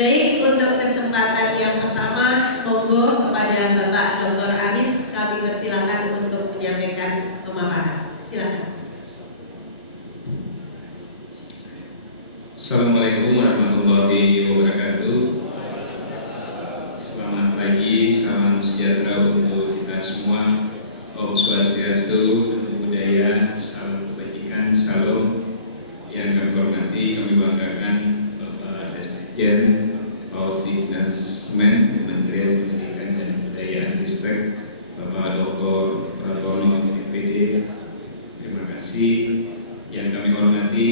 Baik, untuk kesempatan yang pertama, monggo kepada Bapak Dr. Aris, kami persilakan untuk menyampaikan pemaparan. Silakan. Assalamualaikum warahmatullahi wabarakatuh. Selamat pagi, salam sejahtera untuk kita semua. Om Swastiastu, Namo Buddhaya, salam kebajikan, salam yang kami hormati, kami banggakan Bapak Sekjen Dinas Kementerian Pendidikan dan Kebudayaan Ristek, Bapak Dr. Pratono MPD. Terima kasih. Yang kami hormati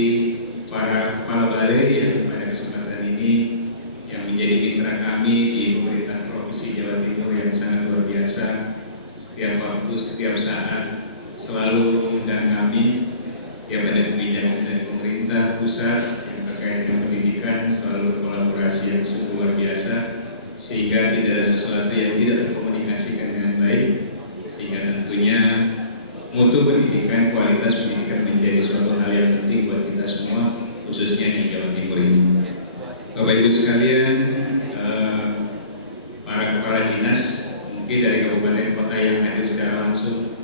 para kepala balai yang pada kesempatan ini yang menjadi mitra kami di pemerintah Provinsi Jawa Timur yang sangat luar biasa. Setiap waktu, setiap saat selalu mengundang kami. Setiap ada kebijakan dari pemerintah pusat yang terkait dengan pendidikan selalu kolaborasi yang sungguh luar biasa, sehingga tidak ada sesuatu yang tidak terkomunikasikan dengan baik, sehingga tentunya mutu pendidikan, kualitas pendidikan menjadi suatu hal yang penting buat kita semua, khususnya di Jawa Timur ini. Bapak Ibu sekalian, para kepala dinas mungkin dari kabupaten kota yang hadir secara langsung,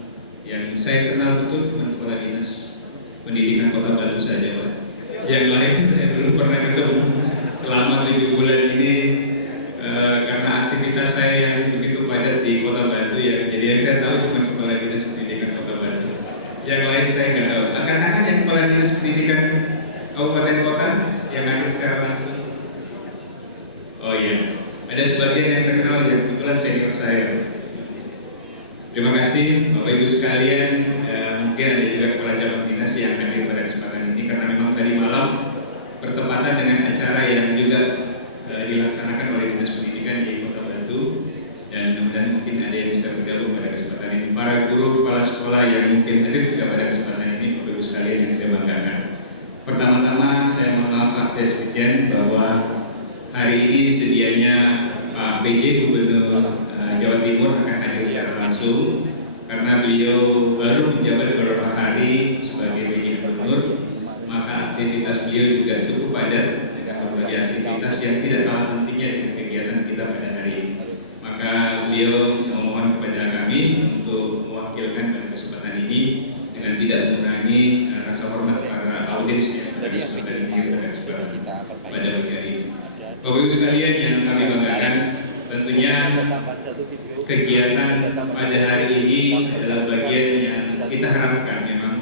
yang saya kenal betul cuma kepala dinas pendidikan Kota Batu saja, Pak. Yang lain saya belum pernah ketemu selama 7 bulan ini, karena aktivitas saya yang begitu padat di Kota Batu ya. Jadi yang saya tahu cuma kepala dinas pendidikan Kota Batu. Yang lain saya nggak tahu. Angkat-angkat yang kepala dinas pendidikan kabupaten kota yang hadir secara langsung. Oh iya, ada sebagian yang saya kenal yang kebetulan senior saya. Terima kasih Bapak Ibu sekalian. Mungkin ada juga kepala cabang dinas yang hadir pada kesempatan ini, karena memang tadi malam bertepatan dengan acara yang juga dilaksanakan oleh Dinas Pendidikan di Kota Batu, dan mudah-mudahan mungkin ada yang bisa bergabung pada kesempatan ini. Para guru, kepala sekolah yang mungkin hadir juga pada kesempatan ini, Bapak Ibu sekalian yang saya banggakan. Pertama-tama saya mohon maaf Pak Sekjen bahwa hari ini sedianya Pak PJ Gubernur Jawa Timur akan hadir secara langsung, karena beliau baru menjabat beberapa hari sebagai PJ Gubernur, maka aktivitas beliau juga cukup padat dengan berbagai aktivitas yang tidak kalah pentingnya dengan kegiatan kita pada hari ini. Maka beliau memohon kepada kami untuk mewakilkan pada kesempatan ini dengan tidak mengurangi rasa hormat para audiens yang pada kesempatan ini pada kesempatan pada pagi hari ini. Bapak Ibu sekalian yang kami banggakan, tentunya kegiatan pada hari ini adalah bagian yang kita harapkan memang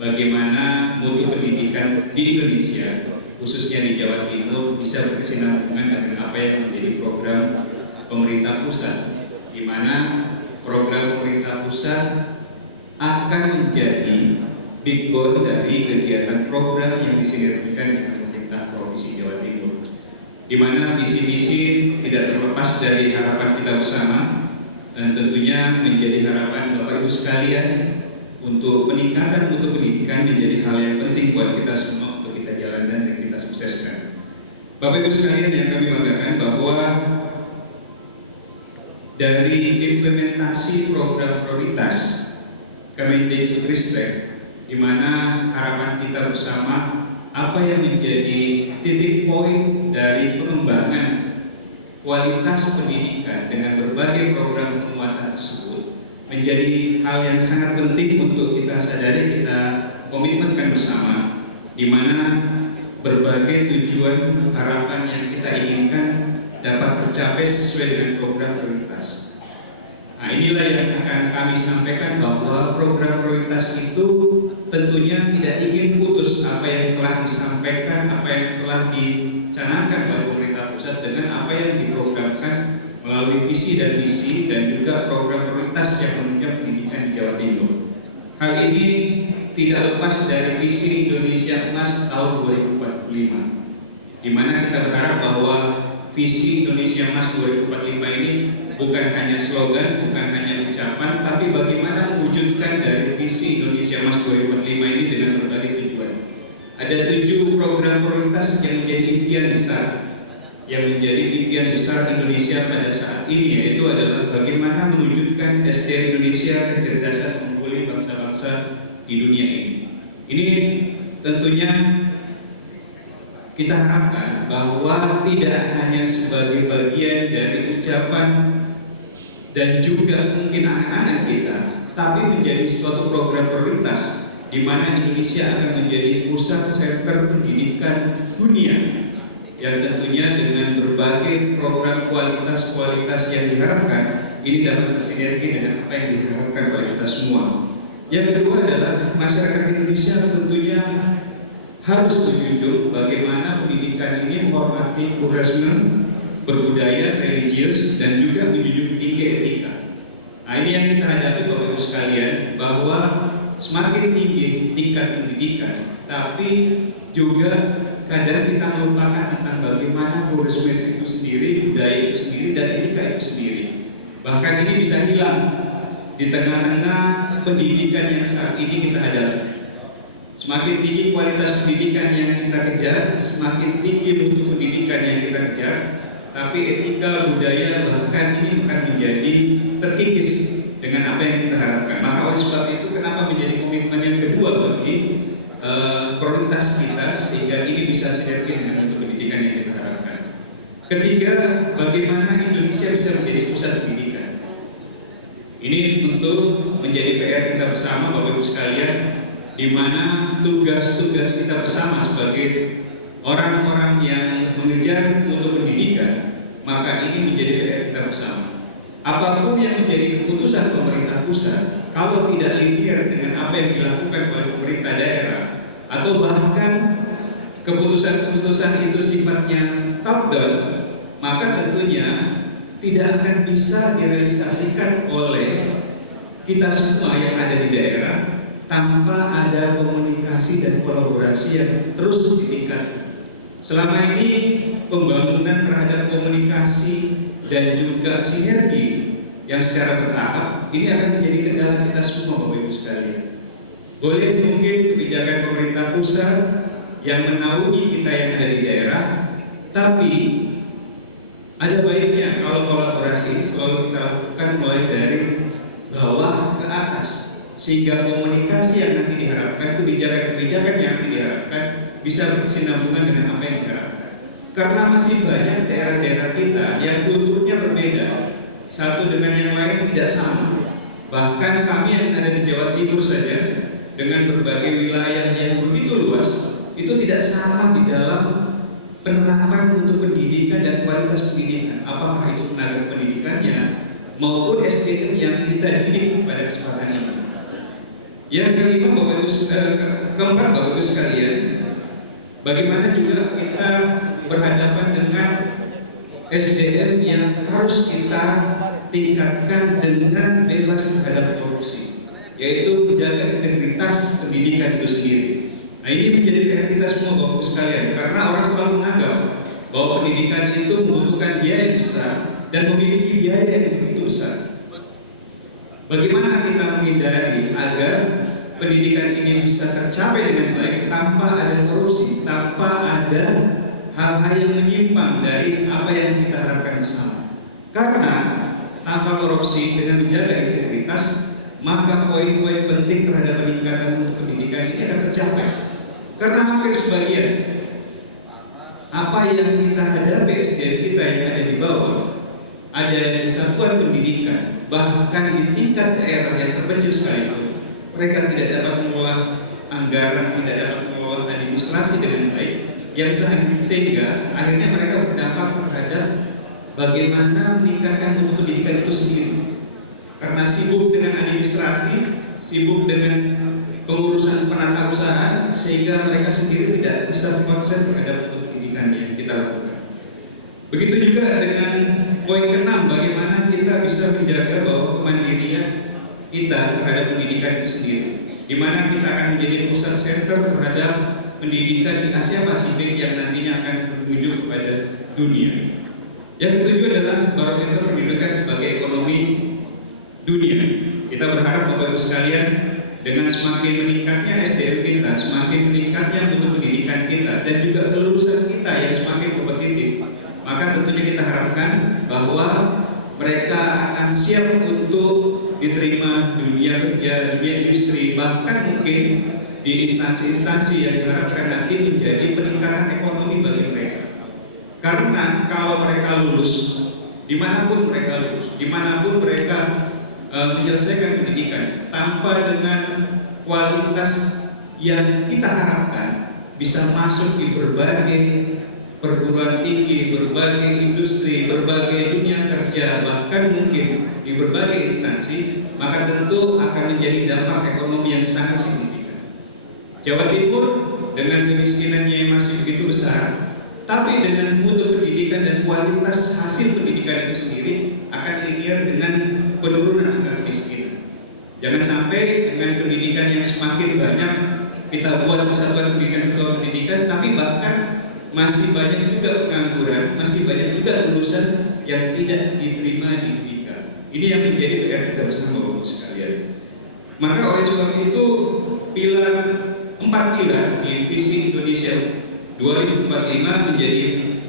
bagaimana mutu pendidikan di Indonesia, khususnya di Jawa Timur, bisa berkesinambungan dengan apa yang menjadi program pemerintah pusat, di mana program pemerintah pusat akan menjadi backbone dari kegiatan program yang disinergikan dengan pemerintah Provinsi Jawa Timur, di mana visi-misi tidak terlepas dari harapan kita bersama, dan tentunya menjadi harapan Bapak Ibu sekalian untuk peningkatan mutu pendidikan menjadi hal yang penting buat kita semua untuk kita jalankan dan kita sukseskan. Bapak Ibu sekalian yang kami banggakan bahwa dari implementasi program prioritas Kemendikbudristek, di mana harapan kita bersama apa yang menjadi titik poin dari pengembangan kualitas pendidikan dengan berbagai program penguatan tersebut menjadi hal yang sangat penting untuk kita sadari, kita komitmenkan bersama, di mana berbagai tujuan harapan yang kita inginkan dapat tercapai sesuai dengan program prioritas. Nah, inilah yang akan kami sampaikan, bahwa program prioritas itu tentunya tidak ingin putus apa yang telah disampaikan, apa yang telah dicanangkan oleh pemerintah pusat dengan apa yang diprogramkan melalui visi dan misi dan juga program prioritas yang menunjang pendidikan di Jawa Timur. Hal ini tidak lepas dari visi Indonesia Emas tahun 2045, di mana kita berharap bahwa visi Indonesia Emas 2045 ini bukan hanya slogan, bukan hanya ucapan, tapi bagaimana mewujudkan dari visi Indonesia Emas 2045 ini dengan berbagai tujuan. Ada 7 program prioritas yang menjadi impian besar, yang menjadi impian besar Indonesia pada saat ini, yaitu adalah bagaimana mewujudkan SDM Indonesia kecerdasan unggul bangsa-bangsa di dunia ini. Ini tentunya kita harapkan bahwa tidak hanya sebagai bagian dari ucapan dan juga mungkin anak-anak kita, tapi menjadi suatu program prioritas di mana Indonesia akan menjadi pusat center pendidikan dunia yang tentunya dengan berbagai program kualitas-kualitas yang diharapkan ini dapat bersinergi dengan apa yang diharapkan oleh kita semua. Yang kedua adalah masyarakat Indonesia tentunya harus menjunjung bagaimana pendidikan ini menghormati pluralisme berbudaya, religius, dan juga menjunjung tinggi etika. Nah, ini yang kita hadapi Bapak Ibu sekalian, bahwa semakin tinggi tingkat pendidikan, tapi juga kadang kita melupakan tentang bagaimana pluralisme itu sendiri, budaya itu sendiri, dan etika itu sendiri. Bahkan ini bisa hilang di tengah-tengah pendidikan yang saat ini kita hadapi. Semakin tinggi kualitas pendidikan yang kita kejar, semakin tinggi mutu pendidikan yang kita kejar, tapi etika, budaya, bahkan ini akan menjadi terkikis dengan apa yang kita harapkan. Maka oleh sebab itu kenapa menjadi komitmen yang kedua bagi prioritas kita, sehingga ini bisa sinergi dengan mutu pendidikan yang kita harapkan. Ketiga, bagaimana Indonesia bisa menjadi pusat pendidikan. Ini tentu menjadi PR kita bersama Bapak Ibu sekalian, di mana tugas-tugas kita bersama sebagai orang-orang yang mengejar mutu pendidikan, maka ini menjadi PR kita bersama. Apapun yang menjadi keputusan pemerintah pusat, kalau tidak linear dengan apa yang dilakukan oleh pemerintah daerah, atau bahkan keputusan-keputusan itu sifatnya top down, maka tentunya tidak akan bisa direalisasikan oleh kita semua yang ada di daerah tanpa ada komunikasi dan kolaborasi yang terus ditingkatkan. Selama ini pembangunan terhadap komunikasi dan juga sinergi yang secara bertahap ini akan menjadi kendala kita semua Bapak Ibu sekalian. Boleh mungkin kebijakan pemerintah pusat yang menaungi kita yang ada di daerah, tapi ada baiknya kalau kolaborasi ini selalu kita lakukan mulai dari bawah ke atas, sehingga komunikasi yang nanti diharapkan, kebijakan-kebijakan yang nanti diharapkan bisa berkesinambungan dengan apa yang diharapkan. Karena masih banyak daerah-daerah kita yang kulturnya berbeda, satu dengan yang lain tidak sama. Bahkan kami yang ada di Jawa Timur saja, dengan berbagai wilayah yang begitu luas, itu tidak sama di dalam penerapan untuk pendidikan dan kualitas pendidikan. Apakah itu tenaga pendidikannya maupun SDM yang kita didik pada kesempatan ini. Yang kelima, keempat Bapak Ibu sekalian, bagaimana juga kita berhadapan dengan SDM yang harus kita tingkatkan dengan bebas terhadap korupsi, yaitu menjaga integritas pendidikan itu sendiri. Nah, ini menjadi PR kita semua Bapak Ibu sekalian, karena orang selalu menganggap bahwa pendidikan itu membutuhkan biaya yang besar dan memiliki biaya yang begitu besar. Bagaimana kita menghindari agar pendidikan ini bisa tercapai dengan baik tanpa ada korupsi, tanpa ada hal-hal yang menyimpang dari apa yang kita harapkan bersama. Karena tanpa korupsi dengan menjaga integritas, maka poin-poin penting terhadap peningkatan mutu pendidikan ini akan tercapai. Karena hampir sebagian apa yang kita hadapi SDM kita yang ada di bawah, ada di satuan pendidikan, bahkan di tingkat daerah yang terpencil sekalipun, mereka tidak dapat mengelola anggaran, tidak dapat mengelola administrasi dengan baik, yang sehingga akhirnya mereka berdampak terhadap bagaimana meningkatkan mutu pendidikan itu sendiri. Karena sibuk dengan administrasi, sibuk dengan pengurusan penata usaha, sehingga mereka sendiri tidak bisa konsen terhadap mutu pendidikan yang kita lakukan. Begitu juga dengan poin ke-6, bagaimana kita bisa menjaga bahwa kemandirian kita terhadap pendidikan itu sendiri, di mana kita akan menjadi pusat center terhadap pendidikan di Asia Pasifik yang nantinya akan menuju kepada dunia. Yang ketujuh adalah barometer pendidikan sebagai ekonomi dunia. Kita berharap Bapak Ibu sekalian, dengan semakin meningkatnya SDM kita, semakin meningkatnya mutu pendidikan kita, dan juga kelulusan kita yang semakin kompetitif, maka tentunya kita harapkan bahwa mereka akan siap untuk diterima dunia kerja, dunia industri, bahkan mungkin di instansi-instansi yang diharapkan nanti menjadi peningkatan ekonomi bagi mereka. Karena kalau mereka lulus, dimanapun mereka menyelesaikan pendidikan tanpa dengan kualitas yang kita harapkan, bisa masuk di berbagai perguruan tinggi, berbagai industri, berbagai dunia kerja, bahkan mungkin di berbagai instansi, maka tentu akan menjadi dampak ekonomi yang sangat signifikan. Jawa Timur dengan kemiskinannya yang masih begitu besar, tapi dengan mutu pendidikan dan kualitas hasil pendidikan itu sendiri akan linear dengan penurunan angka kemiskinan. Jangan sampai dengan pendidikan yang semakin banyak kita buat persatuan pendidikan, tapi bahkan masih banyak juga pengangguran, masih banyak juga lulusan yang tidak diterima di pendidikan. Ini yang menjadi PR kita bersama Bapak sekalian. Maka oleh sebab itu empat pilar di visi Indonesia 2045 menjadi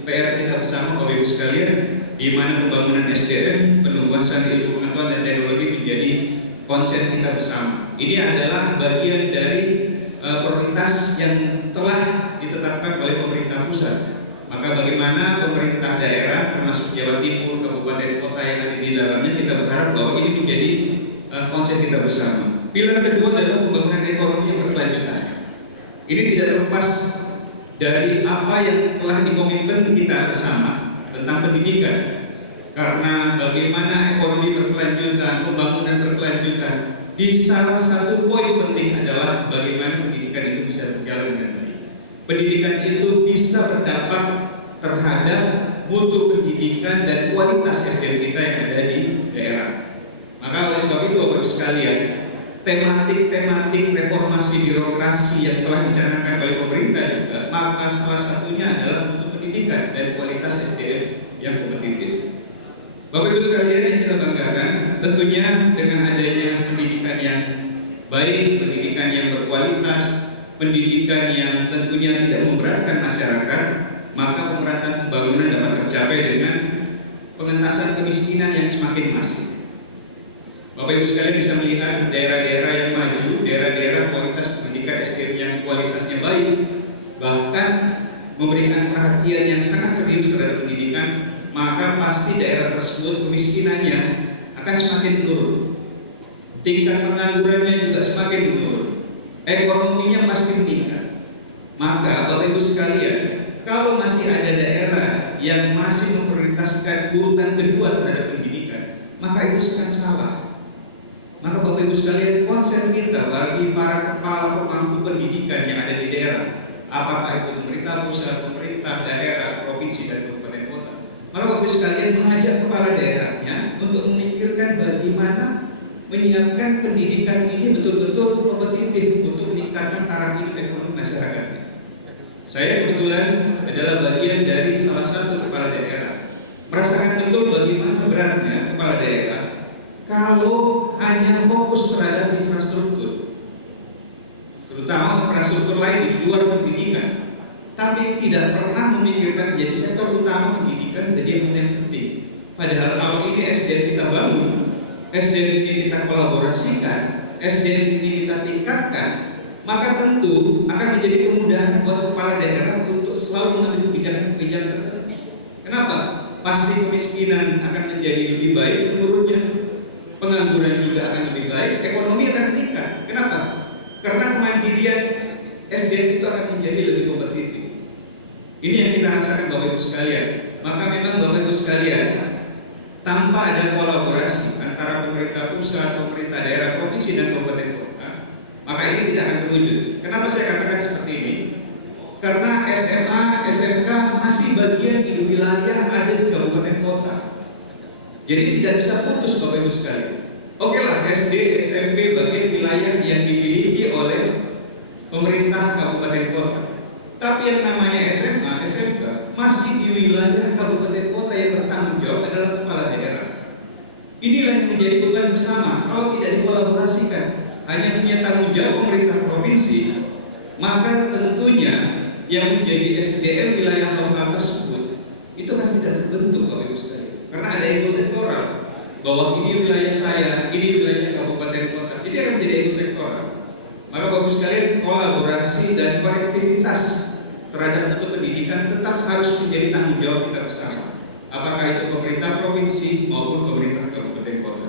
PR kita bersama Bapak Ibu sekalian, di mana pembangunan SDM, penugasan ilmu pengetahuan dan teknologi menjadi konsen kita bersama. Ini adalah bagian dari prioritas yang telah ditetapkan oleh pemerintah pusat. Maka bagaimana pemerintah daerah termasuk Jawa Timur, kabupaten kota yang ada di dalamnya, kita berharap bahwa ini menjadi konsen kita bersama. Pilar kedua adalah pembangunan ekonomi yang berkelanjutan. Ini tidak terlepas dari apa yang telah dikomitmen kita bersama tentang pendidikan. Karena bagaimana ekonomi berkelanjutan, pembangunan berkelanjutan, di salah satu poin penting adalah bagaimana pendidikan itu bisa berjalan dengan baik. Pendidikan itu bisa berdampak terhadap mutu pendidikan dan kualitas SDM kita yang ada di daerah. Maka oleh sebab itu Bapak Ibu sekalian, tematik reformasi birokrasi yang telah dicanangkan oleh pemerintah juga, maka salah satunya adalah mutu pendidikan dan kualitas SDM yang kompetitif. Bapak Ibu sekalian yang kita banggakan, tentunya dengan adanya pendidikan yang baik, pendidikan yang berkualitas, pendidikan yang tentunya tidak memberatkan masyarakat, maka pemerataan pembangunan dapat tercapai dengan pengentasan kemiskinan yang semakin masif. Bapak Ibu sekalian bisa melihat daerah-daerah yang maju, daerah-daerah kualitas pendidikan SDM yang kualitasnya baik, bahkan memberikan perhatian yang sangat serius terhadap pendidikan, maka pasti daerah tersebut kemiskinannya akan semakin menurun, tingkat penganggurannya juga semakin menurun, ekonominya pasti meningkat. Maka Bapak Ibu sekalian, kalau masih ada daerah yang masih memprioritaskan urutan kedua terhadap pendidikan, maka itu sangat salah. Maka Bapak Ibu sekalian, konsen kita bagi para kepala pemangku pendidikan yang ada di daerah, apakah itu pemerintah pusat, pemerintah daerah, provinsi dan kabupaten kota, maka Bapak Ibu sekalian mengajak kepala daerahnya untuk memikirkan bagaimana menyiapkan pendidikan ini betul-betul kompetitif untuk meningkatkan taraf hidup ekonomi masyarakat. Saya kebetulan adalah bagian dari salah satu kepala daerah, merasakan betul bagaimana beratnya kepala daerah kalau hanya fokus terhadap infrastruktur, terutama infrastruktur lain di luar pendidikan, tapi tidak pernah memikirkan menjadi sektor utama pendidikan menjadi hal yang penting. Padahal kalau ini SDM kita bangun, SDM ini kita kolaborasikan, SDM ini kita tingkatkan, maka tentu akan menjadi kemudahan buat kepala daerah untuk selalu mengambil kebijakan-kebijakan tertentu. Kenapa? Pasti kemiskinan akan menjadi lebih baik menurunnya, pengangguran juga akan lebih baik, ekonomi akan meningkat. Kenapa? Karena kemandirian SDM itu akan menjadi lebih kompetitif. Ini yang kita rasakan Bapak Ibu sekalian. Maka memang Bapak Ibu sekalian, tanpa ada kolaborasi antara pemerintah pusat, pemerintah daerah, provinsi dan kabupaten kota, maka ini tidak akan terwujud. Kenapa saya katakan seperti ini? Karena SMA, SMK masih bagian di wilayah ada di kabupaten kota. Jadi tidak bisa putus Bapak Ibu sekalian. Oke lah, SD, SMP bagian wilayah yang dimiliki oleh pemerintah kabupaten kota. Tapi yang namanya SMA, SMK masih di wilayah kabupaten kota yang bertanggung jawab adalah kepala daerah. Inilah yang menjadi beban bersama. Kalau tidak dikolaborasikan, hanya punya tanggung jawab pemerintah provinsi, maka tentunya yang menjadi SDM wilayah lokal tersebut itu kan tidak terbentuk Bapak Ibu sekalian. Karena ada ego sektoral bahwa ini wilayah saya, ini wilayah kabupaten kota. Ini akan menjadi ego sektoral. Maka Bapak Ibu sekalian, kolaborasi dan konektivitas terhadap mutu pendidikan tetap harus menjadi tanggung jawab kita bersama. Apakah itu pemerintah provinsi maupun pemerintah kabupaten kota.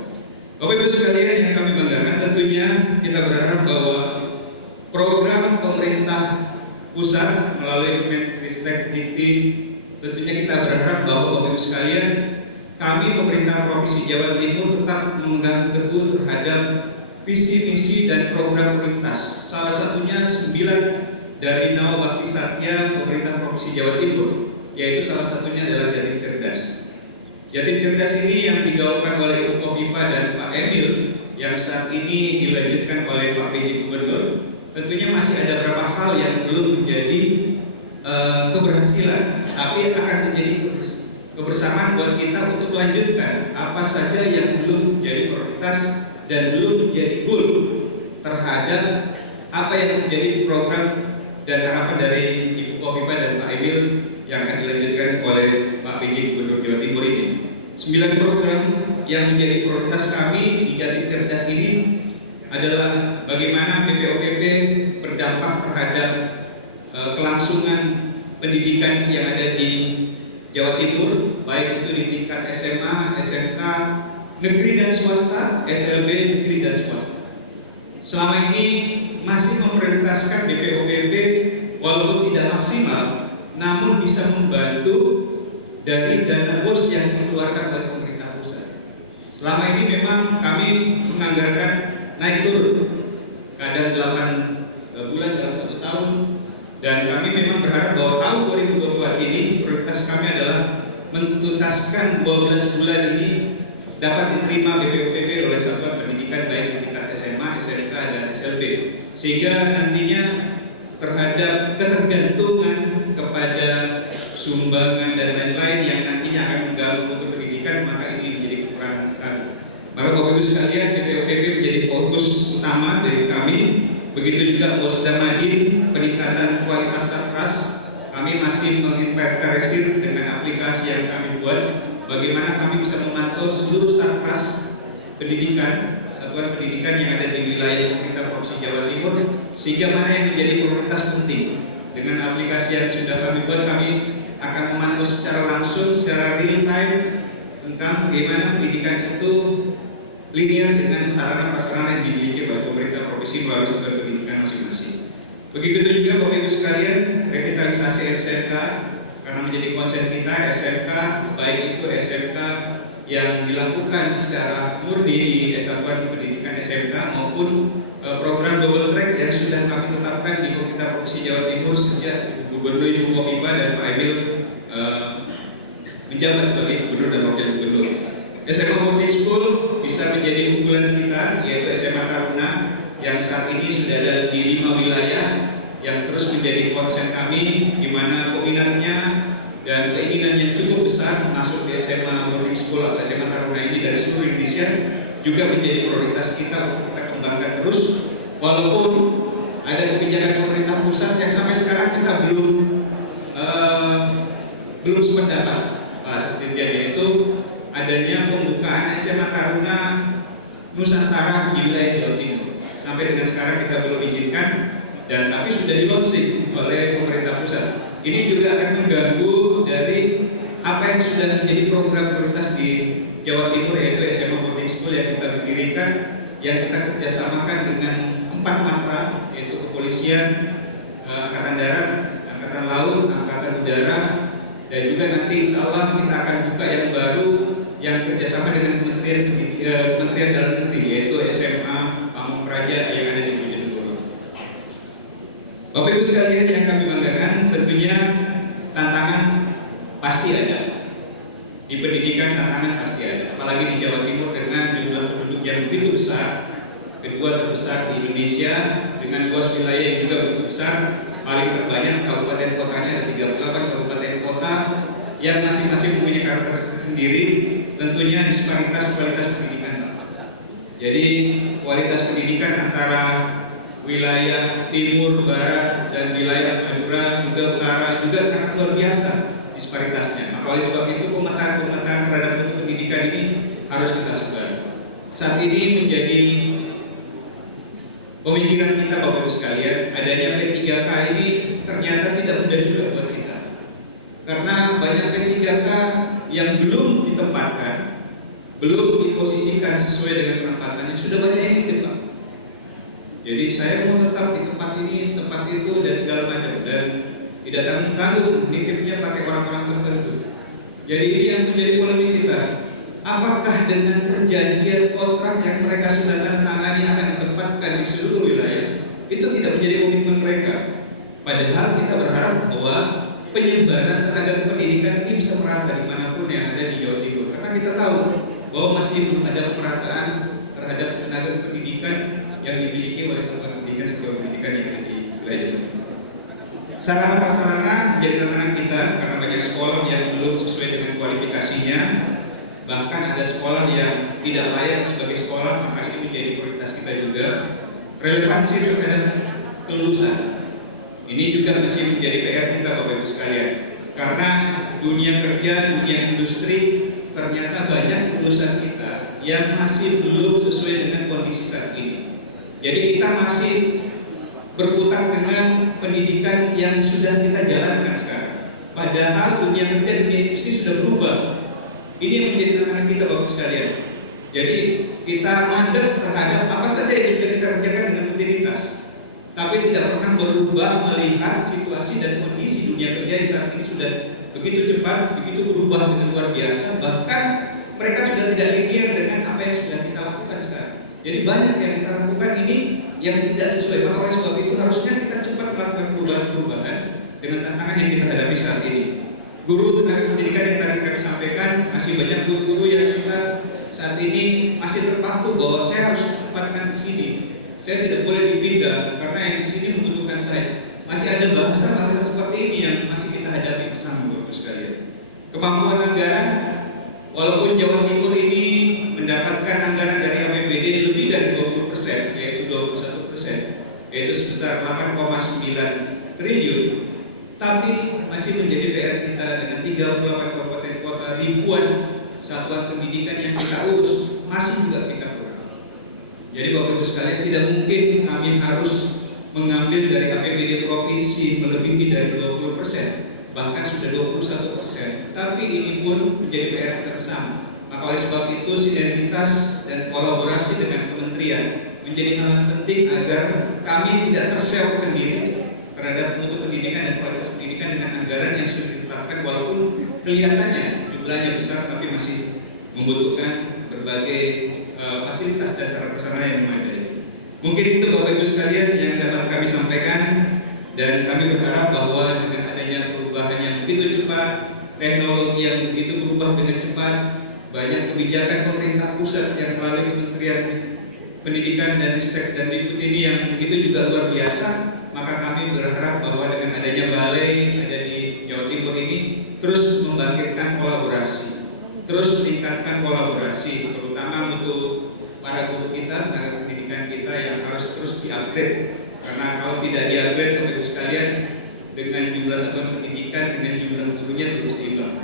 Bapak Ibu sekalian yang kami banggakan, tentunya kita berharap bahwa program pemerintah pusat melalui Kemenristek Dikti, tentunya kita berharap bahwa Bapak Ibu sekalian, kami pemerintah Provinsi Jawa Timur tetap memegang teguh terhadap visi misi dan program prioritas. Salah satunya 9 dari Nawabakti Satya pemerintah Provinsi Jawa Timur, yaitu salah satunya adalah Jatim Cerdas. Jatim Cerdas ini yang digaungkan oleh Ibu Kofifa dan Pak Emil, yang saat ini dilanjutkan oleh Pak PJ Gubernur. Tentunya masih ada beberapa hal yang belum menjadi keberhasilan, tapi akan menjadi kebersamaan buat kita untuk melanjutkan apa saja yang belum menjadi prioritas dan belum menjadi goal terhadap apa yang menjadi program dan harapan dari Ibu Kofifa dan Pak Emil yang akan dilanjutkan oleh Pak PJ Gubernur Jawa Timur ini. 9 program yang menjadi prioritas kami di Jatim Cerdas ini adalah bagaimana BPOPP berdampak terhadap kelangsungan pendidikan yang ada di Jawa Timur, baik itu di tingkat SMA, SMK, negeri dan swasta, SLB negeri dan swasta. Selama ini masih memprioritaskan BPOPP walaupun tidak maksimal, namun bisa membantu dari dana BOS yang dikeluarkan oleh pemerintah pusat. Selama ini memang kami menganggarkan naik turun, kadang 8 bulan dalam 1 tahun, dan kami memang berharap bahwa tahun 2024 ini prioritas kami adalah mentuntaskan 12 bulan ini dapat diterima BPOPP oleh satuan pendidikan baik di tingkat SMA, SMK, dan SLB, sehingga nantinya terhadap ketergantungan kepada sumbangan dan lain-lain yang nantinya akan mengganggu mutu pendidikan, maka ini menjadi kekurangan kami. Maka Bapak Ibu sekalian, BPOPP menjadi fokus utama dari kami. Begitu juga Posda Madin, peningkatan kualitas satgas. Kami masih menginventarisir dengan aplikasi yang kami buat, bagaimana kami bisa memantau seluruh satgas pendidikan, satuan pendidikan yang ada di wilayah pemerintah Provinsi Jawa Timur, sehingga mana yang menjadi prioritas penting. Dengan aplikasi yang sudah kami buat, kami akan memantau secara langsung, secara real time tentang bagaimana pendidikan itu linear dengan sarana prasarana yang dimiliki oleh pemerintah provinsi melalui satuan pendidikan masing-masing. Begitu juga Bapak Ibu sekalian, revitalisasi SMK, karena menjadi konsen kita, SMK baik itu SMK yang dilakukan secara murni di satuan pendidikan SMK maupun program double track yang sudah kami tetapkan di pemerintah Provinsi Jawa Timur sejak Gubernur Ibu Kofifa dan Pak Emil menjabat sebagai Gubernur dan Wakil Gubernur. SMA Boarding School bisa menjadi unggulan kita, yaitu SMA Taruna yang saat ini sudah ada di 5 wilayah, yang terus menjadi konsen kami, di mana peminatnya dan keinginan yang cukup besar masuk di SMA Boarding School atau SMA Taruna ini dari seluruh Indonesia juga menjadi prioritas kita untuk kita kembangkan terus. Walaupun ada kebijakan pemerintah pusat yang sampai sekarang kita belum sempat dapat Pak Sesditian, yaitu adanya pembukaan SMA Taruna Nusantara di wilayah Jawa Timur. Sampai dengan sekarang kita belum izinkan, dan tapi sudah di-launching oleh pemerintah pusat. Ini juga akan mengganggu dari apa yang sudah menjadi program prioritas di Jawa Timur, yaitu SMA Boarding School yang kita berdirikan, yang kita kerjasamakan dengan 4 matra, yaitu kepolisian, Angkatan Darat, Angkatan Laut, Angkatan Udara, dan juga nanti insya Allah kita akan buka yang baru yang kerjasama dengan Kementerian Dalam Negeri, yaitu SMA Pamung Praja yang ada di Bojonegoro. Bapak Ibu sekalian yang kami banggakan, tentunya tantangan pasti ada. Di pendidikan tantangan pasti ada, apalagi di Jawa Timur dengan jumlah penduduk yang begitu besar, kedua terbesar di Indonesia, dengan luas wilayah yang juga begitu besar, paling terbanyak kabupaten kotanya ada 38 kabupaten kota yang masing-masing mempunyai karakteristik sendiri. Tentunya disparitas kualitas pendidikan. Jadi kualitas pendidikan antara wilayah timur, barat, dan wilayah Madura juga utara juga sangat luar biasa disparitasnya. Maka oleh sebab itu pemetaan terhadap mutu pendidikan ini harus kita sebar. Saat ini menjadi pemikiran kita Bapak ditempatkan, belum diposisikan sesuai dengan penempatannya, sudah banyak yang nitip, Pak. Jadi saya mau tetap di tempat ini, tempat itu, dan segala macam, dan tidak tanggung-tanggung nitipnya pakai orang-orang tertentu. Jadi ini yang menjadi polemik kita. Apakah dengan perjanjian kontrak yang mereka sudah tanda tangani akan ditempatkan di seluruh wilayah, itu tidak menjadi komitmen mereka? Padahal kita berharap bahwa penyebaran tenaga pendidikan ini bisa merata dimanapun yang ada di Jawa Timur. Karena kita tahu bahwa masih belum ada pemerataan terhadap tenaga pendidikan yang dimiliki oleh satuan pendidikan yang ada di wilayah Jawa Timur. Sarana prasarana menjadi tantangan kita karena banyak sekolah yang belum sesuai dengan kualifikasinya. Bahkan ada sekolah yang tidak layak sebagai sekolah, maka ini menjadi prioritas kita juga. Relevansi terhadap kelulusan, ini juga masih menjadi PR kita Bapak Ibu sekalian. Karena dunia kerja, dunia industri, ternyata banyak lulusan kita yang masih belum sesuai dengan kondisi saat ini. Jadi kita masih berkutat dengan pendidikan yang sudah kita jalankan sekarang. Padahal dunia kerja, dunia industri sudah berubah. Ini yang menjadi tantangan kita Bapak sekalian. Jadi kita mandek terhadap apa saja yang sudah kita kerjakan dengan rutinitas, tapi tidak pernah berubah melihat situasi dan kondisi dunia kerja yang saat ini sudah begitu cepat, begitu berubah dengan luar biasa. Bahkan mereka sudah tidak linear dengan apa yang sudah kita lakukan sekarang. Jadi banyak yang kita lakukan ini yang tidak sesuai. Maka oleh sebab itu harusnya kita cepat melakukan perubahan-perubahan dengan tantangan yang kita hadapi saat ini. Guru tenaga pendidikan yang tadi kami sampaikan, masih banyak guru-guru yang saat ini masih terpaku bahwa saya harus cepatkan di sini. Saya tidak boleh dipindah karena yang di sini membutuhkan saya. Masih ada bahasa-bahasa seperti ini yang masih kita hadapi bersama Bapak sekalian. Kemampuan anggaran, walaupun Jawa Timur ini mendapatkan anggaran dari APBD lebih dari 20%, yaitu 21%, yaitu sebesar 8,9 triliun. Tapi masih menjadi PR kita dengan 38 kabupaten kota, ribuan satuan pendidikan yang kita urus, masih juga kita kurang. Jadi Bapak Ibu sekalian, tidak mungkin kami harus mengambil dari APBD provinsi melebihi dari 20%, bahkan sudah 21%. Tapi ini pun menjadi PR kita bersama. Maka oleh sebab itu sinergitas dan kolaborasi dengan kementerian menjadi hal penting agar kami tidak terseok sendiri terhadap mutu pendidikan dan kualitas pendidikan dengan anggaran yang sudah ditetapkan, walaupun kelihatannya jumlahnya besar tapi masih membutuhkan berbagai fasilitas dan sarana-prasarana yang memadai. Mungkin itu Bapak Ibu sekalian yang dapat kami sampaikan, dan kami berharap bahwa dengan adanya perubahan yang begitu cepat, teknologi yang begitu berubah dengan cepat, banyak kebijakan pemerintah pusat yang melalui Kementerian Pendidikan dan Ristek dan Dikbud ini yang begitu juga luar biasa. Maka kami berharap bahwa dengan adanya balai ada di Jawa Timur ini terus membangkitkan kolaborasi, terus meningkatkan kolaborasi, terutama untuk para guru kita, tenaga pendidikan kita yang harus terus di-upgrade. Karena kalau tidak di-upgrade, Bapak Ibu sekalian, dengan jumlah satuan pendidikan, dengan jumlah gurunya terus seimbang.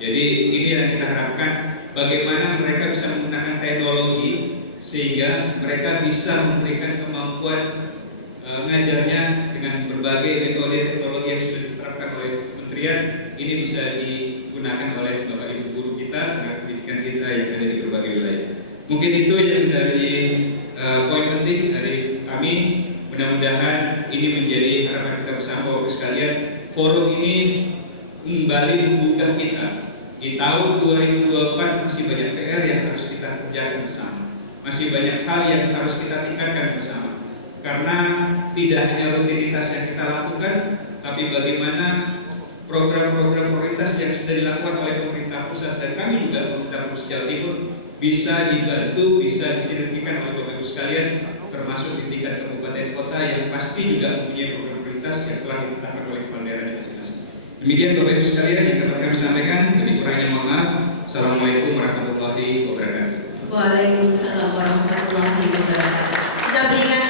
Jadi ini yang kita harapkan, bagaimana mereka bisa menggunakan teknologi sehingga mereka bisa memberikan kemampuan ngajarnya dengan berbagai metode teknologi yang sudah diterapkan oleh kementerian. Ini bisa digunakan oleh Bapak Ibu guru kita, tenaga pendidikan kita yang ada di berbagai wilayah. Mungkin itu yang dari poin penting dari kami. Mudah-mudahan ini menjadi harapan kita bersama Bapak sekalian. Forum ini kembali menggugah kita. Di tahun 2024 masih banyak PR yang harus kita kerjakan bersama. Masih banyak hal yang harus kita tingkatkan bersama. Karena tidak hanya rutinitas yang kita lakukan, tapi bagaimana program-program prioritas yang sudah dilakukan oleh pemerintah pusat dan kami juga pemerintah Provinsi Jawa Timur bisa dibantu, bisa disinergikan oleh Bapak Ibu sekalian, termasuk di tingkat kabupaten kota yang pasti juga mempunyai program prioritas yang telah ditetapkan oleh kepala daerah masing-masing. Demikian Bapak Ibu sekalian yang dapat kami sampaikan. Lebih kurangnya mohon maaf. Assalamualaikum warahmatullahi wabarakatuh. Waalaikumsalam warahmatullahi wabarakatuh. Sudah berikan